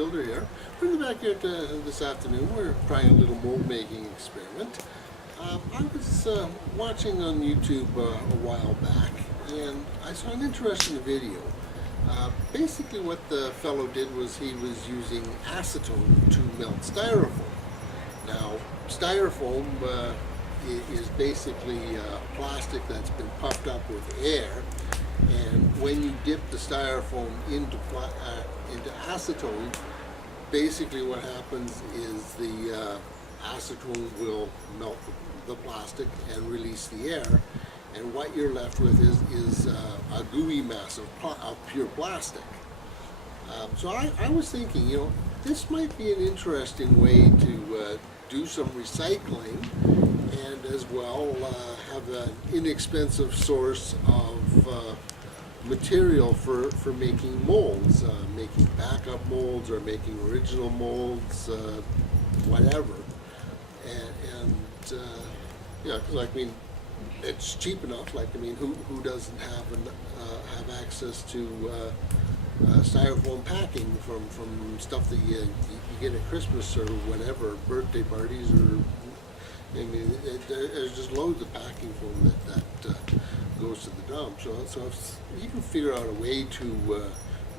Builder here. We're in the backyard this afternoon. We're trying a little mold making experiment. I was watching on YouTube a while back, and I saw an interesting video. Basically what the fellow did was he was using acetone to melt styrofoam. Now, styrofoam is basically plastic that's been puffed up with air, and when you dip the styrofoam into acetone, basically what happens is the acetone will melt the plastic and release the air, and what you're left with is a gooey mass of pure plastic. So I was thinking, this might be an interesting way to do some recycling and as well have an inexpensive source of material for making molds, making backup molds or making original molds, whatever. And yeah, because it's cheap enough. Who doesn't have access to styrofoam packing from stuff that you get at Christmas or whatever, birthday parties, or there's just loads of packing foam that goes to the dump. So if you can figure out a way to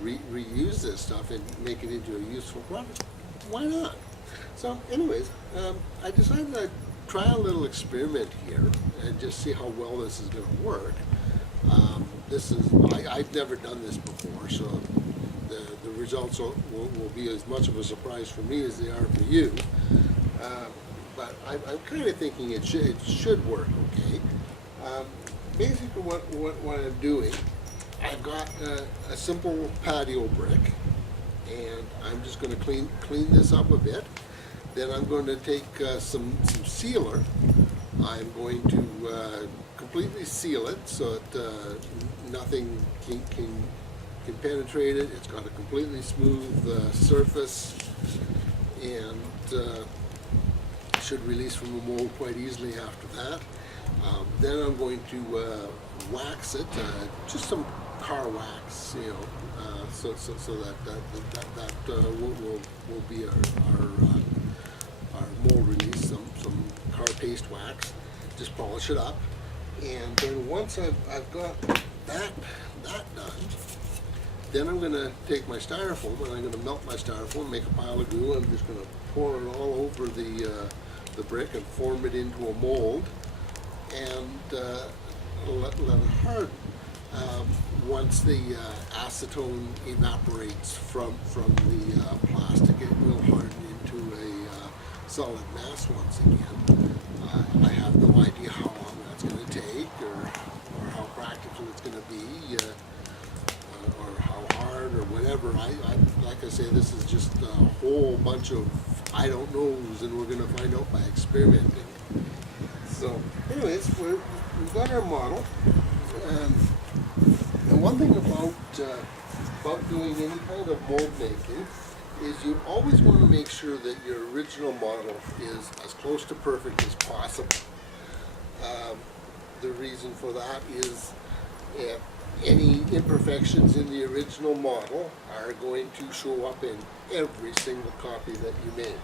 reuse this stuff and make it into a useful product, why not? So anyways, I decided I'd try a little experiment here and just see how well this is going to work. I've never done this before, so the results will be as much of a surprise for me as they are for you. But I'm kind of thinking it should work okay. Basically what I'm doing, I've got a simple patio brick, and I'm just going to clean this up a bit. Then I'm going to take some sealer. I'm going to completely seal it so that nothing can penetrate it. It's got a completely smooth surface, and should release from the mold quite easily after that. Then I'm going to wax it, just some car wax, so that will be our mold release, some car paste wax. Just polish it up, and then once I've got that done, then I'm going to take my styrofoam and I'm going to melt my styrofoam, make a pile of glue. I'm just going to pour it all over the brick and form it into a mold, and let it harden. Once the acetone evaporates from the plastic, it will harden into a solid mass once again. I have no idea how long that's going to take, or how practical it's going to be, or how hard, or whatever. Like I say, this is just a whole bunch of I don't knows, and we're going to find out by experimenting. So, anyways, we've got our model. And one thing about doing any kind of mold making is you always want to make sure that your original model is as close to perfect as possible. The reason for that is any imperfections in the original model are going to show up in every single copy that you make.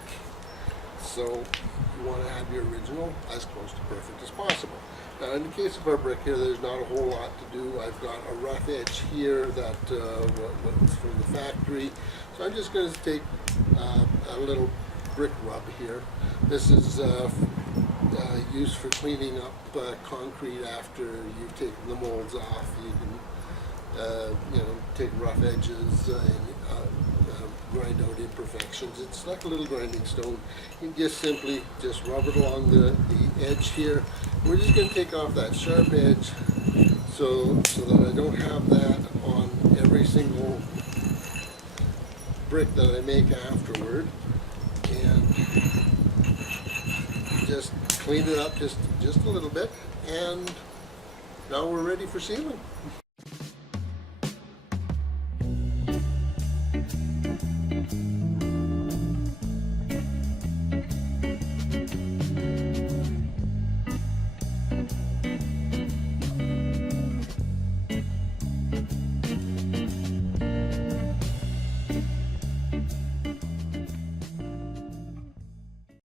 So you want to have your original as close to perfect as possible. Now, in the case of our brick here, there's not a whole lot to do. I've got a rough edge here that was from the factory. So I'm just going to take a little brick rub here. This is used for cleaning up concrete after you've taken the molds off. You can take rough edges and grind out imperfections. It's like a little grinding stone. You can just simply rub it along the edge here. We're just going to take off that sharp edge so that I don't have that on every single brick that I make afterward, and just clean it up just a little bit, and now we're ready for sealing.